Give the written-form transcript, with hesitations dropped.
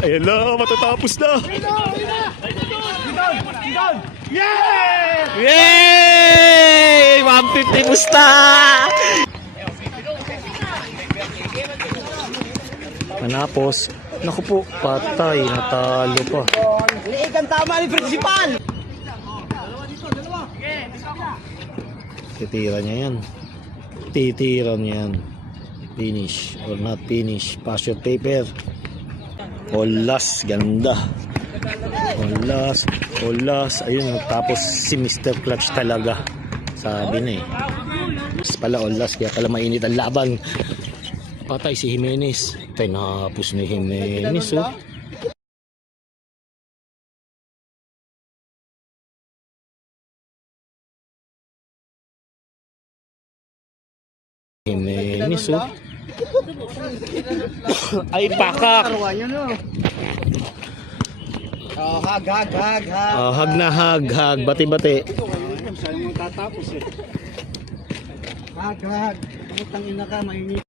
Ayan na, matatapos na. Yay! 150 musta! Manapos. Naku po, patay. Natalo pa. Liikan tama ni Principal! Titira niya yan. Titira niya yan. Finish or not finish. Pass your paper. Olas, ganda. Olas, olas. Ayun, tapos si Mr. Clutch talaga. Sabi na eh. Mas pala olas, kaya pala mainit ang laban. Patay si Jimenez. Tinapos ni Jimenez, oh. Jimenez, oh. Ay, pakak. Oh, hag. Hag na hag. Bati-bati. Hag. Putang ina ka, mainit.